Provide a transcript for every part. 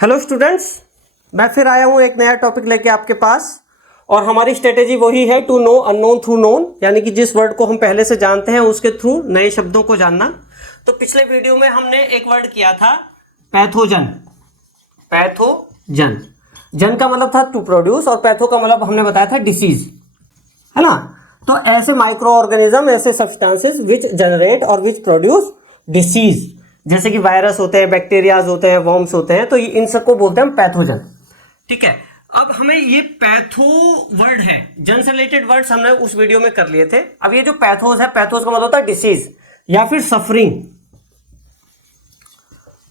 Hello students, मैं फिर आया हूँ एक नया टॉपिक लेके आपके पास। और हमारी स्ट्रेटेजी वही है, to know unknown through known, यानी कि जिस वर्ड को हम पहले से जानते हैं उसके थ्रू नए शब्दों को जानना। तो पिछले वीडियो में हमने एक वर्ड किया था पैथोजन। पैथोजन, जन का मतलब था टू प्रोड्यूस और पैथो का मतलब हमने बताया था डिसीज, है ना। तो ऐसे माइक्रो ऑर्गेनिज्म, ऐसे सब्सटेंसेस विच जनरेट और विच प्रोड्यूस डिसीज, जैसे कि वायरस होते हैं, बैक्टीरियाज होते हैं, वर्म्स होते हैं, तो इन सबको बोलते हैं हम पैथोजन। ठीक है, अब हमें ये पैथो वर्ड है, जन से रिलेटेड वर्ड्स हमने उस वीडियो में कर लिए थे। अब ये जो पैथोज है, पैथोज का मतलब होता है डिसीज या फिर सफरिंग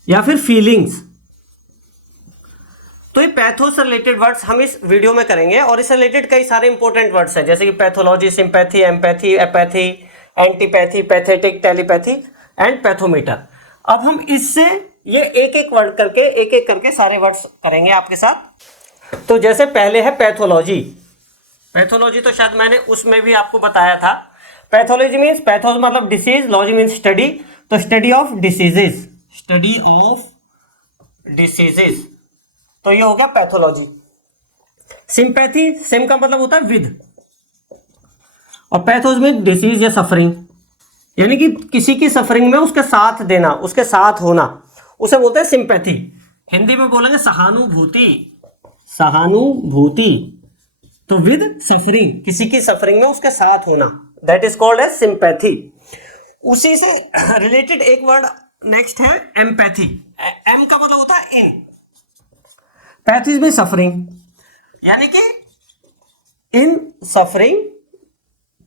या फिर फीलिंग्स। तो ये पैथोज से रिलेटेड वर्ड्स हम इस वीडियो में करेंगे और इससे रिलेटेड कई सारे इंपॉर्टेंट वर्ड्स हैं, जैसे कि pathology, sympathy, empathy, apathy, antipathy, pathetic, telepathy and pathometer. अब हम इससे ये एक एक करके सारे वर्ड्स करेंगे आपके साथ। तो जैसे पहले है पैथोलॉजी। पैथोलॉजी तो शायद मैंने उसमें भी आपको बताया था। पैथोलॉजी मीन्स, पैथोस मतलब डिसीज, लॉजी मीन्स स्टडी, तो study of diseases, study of diseases, तो ये हो गया पैथोलॉजी। सिंपैथी, सिम का मतलब होता है विद, और पैथोस में डिसीज या सफरिंग, यानी कि किसी की सफरिंग में उसके साथ देना, उसके साथ होना, उसे बोलते हैं सिंपैथी। हिंदी में बोलेंगे सहानुभूति, सहानुभूति। तो विद सफरिंग, किसी की सफरिंग में उसके साथ होना, that is called as sympathy. उसी से रिलेटेड एक वर्ड नेक्स्ट है एम्पैथी। एम का मतलब होता है इन, पैथी में सफरिंग, यानी कि in suffering,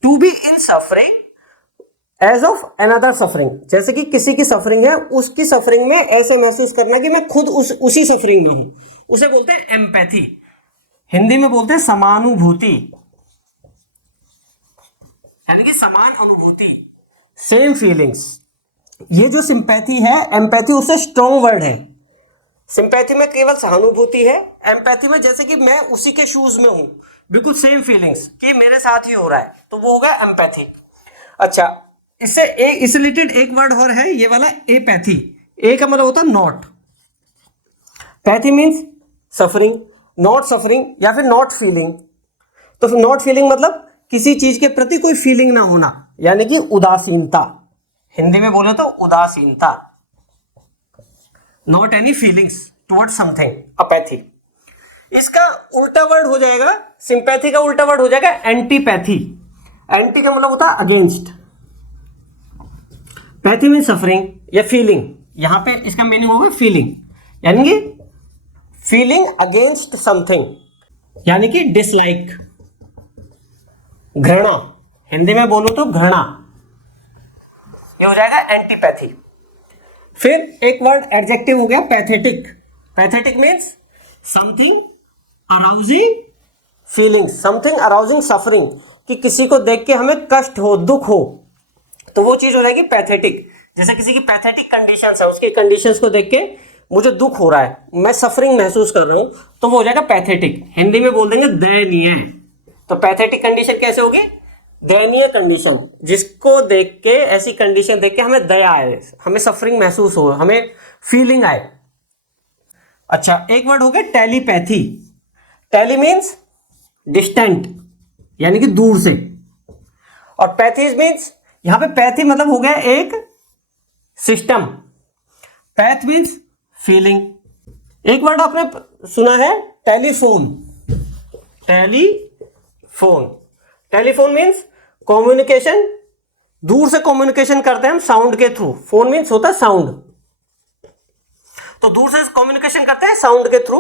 to be in suffering as of another suffering, जैसे कि किसी की सफरिंग है, उसकी सफरिंग में ऐसे महसूस करना कि मैं खुद उसी सफरिंग में हूं, उसे बोलते हैं एम्पैथी। हिंदी में बोलते हैं समानुभूति, यानी कि समान अनुभूति, सेम फीलिंग्स। ये जो सिंपैथी है, एम्पैथी उससे स्ट्रॉन्ग वर्ड है। सिंपैथी में केवल सहानुभूति है, एम्पैथी में जैसे कि मैं उसी के शूज में हूं, बिल्कुल सेम फीलिंग्स कि मेरे साथ ही हो रहा है, तो वो होगा एम्पैथी। अच्छा, इससे इस रिलेटेड एक वर्ड और है, ये वाला एपैथी। ए का मतलब होता है not. Pathy means suffering, not suffering या फिर नॉट फीलिंग। तो नॉट फीलिंग मतलब किसी चीज के प्रति कोई फीलिंग ना होना, यानी कि उदासीनता। हिंदी में बोले तो उदासीनता, not any feelings toward something, apathy. इसका उल्टा वर्ड हो जाएगा, सिंपैथी का उल्टा वर्ड हो जाएगा एंटीपैथी। एंटी का मतलब होता है अगेंस्ट, पैथी मीन सफरिंग या फीलिंग, यहां पे इसका मीनिंग होगा फीलिंग, यानी कि फीलिंग अगेंस्ट समथिंग, यानी कि डिसलाइक, घृणा। हिंदी में बोलो तो घृणा, ये हो जाएगा एंटीपैथी। फिर एक वर्ड एडजेक्टिव हो गया pathetic. Pathetic means something arousing feeling, something arousing suffering, कि किसी को देख के हमें कष्ट हो, दुख हो, तो वो चीज हो जाएगी पैथेटिक। जैसे किसी की पैथेटिक कंडीशंस है, उसकी कंडीशंस को देख के मुझे दुख हो रहा है, मैं सफरिंग महसूस कर रहा हूं, तो वो हो जाएगा पैथेटिक। हिंदी में बोल देंगे दयनीय। तो पैथेटिक कंडीशन कैसे होगी? दयनीय कंडीशन, जिसको देख के, ऐसी कंडीशन देख के हमें दया आए, हमें सफरिंग महसूस हो, हमें फीलिंग आए। अच्छा, एक वर्ड हो गया टेलीपैथी। टेली मीन्स डिस्टेंट, यानी कि दूर से, और पैथीज मीन्स, यहां पे पैथी मतलब हो गया एक सिस्टम, पैथ मीन्स फीलिंग। एक वर्ड आपने सुना है telephone. Telephone, telephone means communication, दूर से कम्युनिकेशन करते हैं हम साउंड के थ्रू। फोन मीन्स होता है साउंड, तो दूर से कम्युनिकेशन करते हैं साउंड के थ्रू,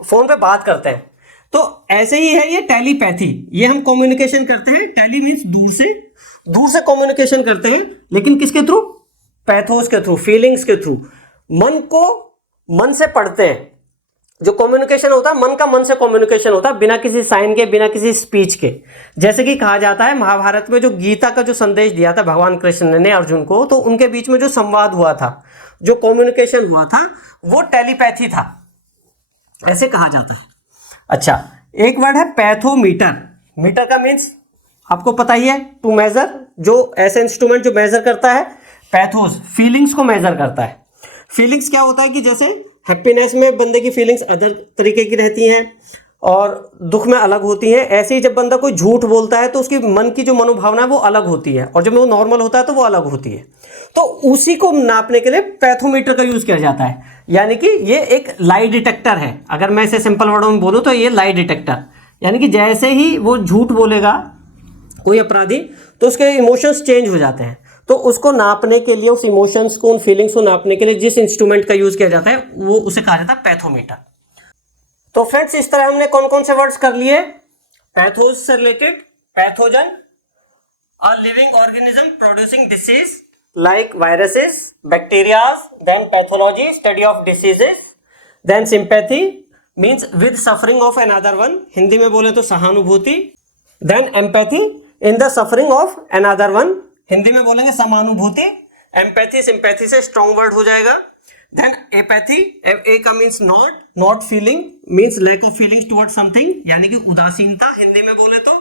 फोन पे बात करते हैं। तो ऐसे ही है ये टेलीपैथी, ये हम कम्युनिकेशन करते हैं, टेली मीन्स दूर से कम्युनिकेशन करते हैं, लेकिन किसके थ्रू? पैथोस के थ्रू, फीलिंग्स के थ्रू। मन को मन से पढ़ते हैं, जो कम्युनिकेशन होता है मन का मन से कम्युनिकेशन होता है, बिना किसी साइन के, बिना किसी स्पीच के। जैसे कि कहा जाता है महाभारत में जो गीता का जो संदेश दिया था भगवान कृष्ण ने अर्जुन को, तो उनके बीच में जो संवाद हुआ था, जो कम्युनिकेशन हुआ था, वो टेलीपैथी था, ऐसे कहा जाता है। अच्छा, एक वर्ड है पैथोमीटर। मीटर का मीन्स आपको पता ही है, टू मेजर, जो ऐसे इंस्ट्रूमेंट जो मेजर करता है। पैथोस फीलिंग्स को मेजर करता है। फीलिंग्स क्या होता है कि जैसे हैप्पीनेस में बंदे की फीलिंग्स अदर तरीके की रहती हैं और दुख में अलग होती हैं। ऐसे ही जब बंदा कोई झूठ बोलता है तो उसकी मन की जो मनोभावना है वो अलग होती है, और जब वो नॉर्मल होता है तो वो अलग होती है। तो उसी को नापने के लिए पैथोमीटर का यूज किया जाता है, यानी कि ये एक लाई डिटेक्टर है। अगर मैं इसे सिंपल वर्डों में बोलूं तो ये लाई डिटेक्टर, यानी कि जैसे ही वो झूठ बोलेगा कोई अपराधी तो उसके इमोशंस चेंज हो जाते हैं। तो उसको नापने के लिए, उस इमोशंस को, उन फीलिंग्स को नापने के लिए जिस इंस्ट्रूमेंट का यूज किया जाता है वो उसे कहा जाता है पैथोमीटर। तो फ्रेंड्स, इस तरह हमने कौन कौन से वर्ड्स कर लिए? पैथोस से related, pathogen, a living organism producing disease like viruses, bacterias, then pathology, study of diseases, then sympathy means with suffering of another one, Hindi में बोले तो सहानुभूति, then empathy in the suffering of another one, Hindi में बोलेंगे समानुभूति। Empathy sympathy से strong word हो जाएगा। देन एपैथी, ए का means not feeling means lack of feelings toward something, यानी कि उदासीनता हिंदी में बोले तो।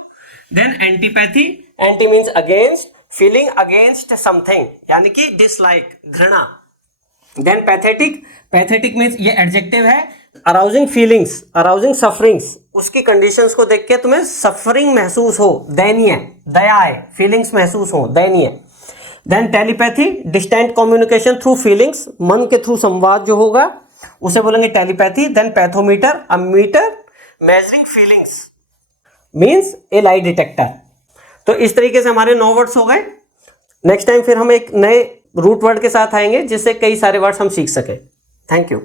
Then antipathy, anti means against, feeling against something, यानी कि डिसलाइक, घृणा। देन पैथेटिक, पैथेटिक मीन्स ये एडजेक्टिव है, अराउजिंग फीलिंग्स, अराउजिंग सफरिंग्स, उसकी कंडीशंस को देख के तुम्हें सफरिंग महसूस हो, दयनीय, दया है, फीलिंग्स महसूस हो, दयनीय। Then telepathy, distant communication through feelings, मन के थ्रू संवाद जो होगा उसे बोलेंगे telepathy. Then pathometer, a meter measuring feelings means a lie detector. तो इस तरीके से हमारे 9 वर्ड्स हो गए। नेक्स्ट टाइम फिर हम एक नए रूट वर्ड के साथ आएंगे जिससे कई सारे वर्ड्स हम सीख सके। Thank you.